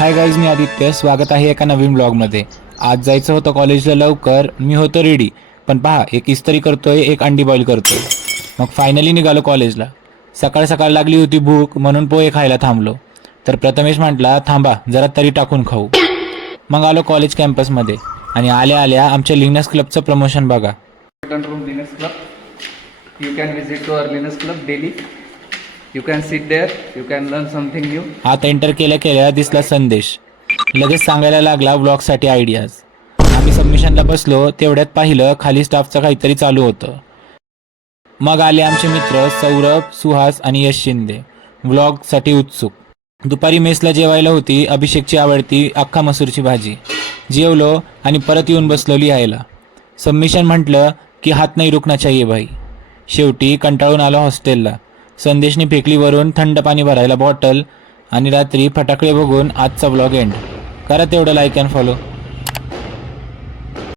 Hi guys, मी आदित्य. स्वागत आहे एका नवीन ब्लॉगमध्ये. आज जायचं होतं कॉलेजला लवकर. मी होतो रेडी, पण पहा, एक इस्त्री करतोय, एक अंडी बॉईल करतोय. मग फायनली निघालो कॉलेजला. सकाळ सकाळ लागली होती भूक, म्हणून पोहे खायला थांबलो. तर प्रथमेश म्हटला, थांबा जरा तरी टाकून खाऊ. मग आलो कॉलेज कॅम्पसमध्ये आणि आल्या आल्या आमच्या लिनस क्लबचं प्रमोशन बघा. Room Linux Club. You can visit to our Linux Club daily. You can sit there. You can learn something new. आता एंटर केल्या केल्या दिसला संदेश. लगेच सांगायला लागला व्लॉगसाठी आयडियाज. आम्ही सबमिशनला बसलो, तेवढ्यात पाहिलं खाली स्टाफचं काहीतरी चालू होतं. मग आले आमचे मित्र सौरभ, सुहास आणि यश शिंदे, व्लॉगसाठी उत्सुक. दुपारी मेसला जेवायला होती अभिषेकची आवडती अख्खा मसूरची भाजी. जेवलो आणि परत येऊन बसलो लिहायला. सबमिशन म्हटलं की हात नाही रुकना चाहिए भाई. शेवटी कंटाळून आलो हॉस्टेलला. संदेशने फेकली वरून थंड पाणी भरायला बॉटल आणि रात्री फटाकडे बघून आजचा ब्लॉग एंड. करा तेवढं लाईक अँड फॉलो.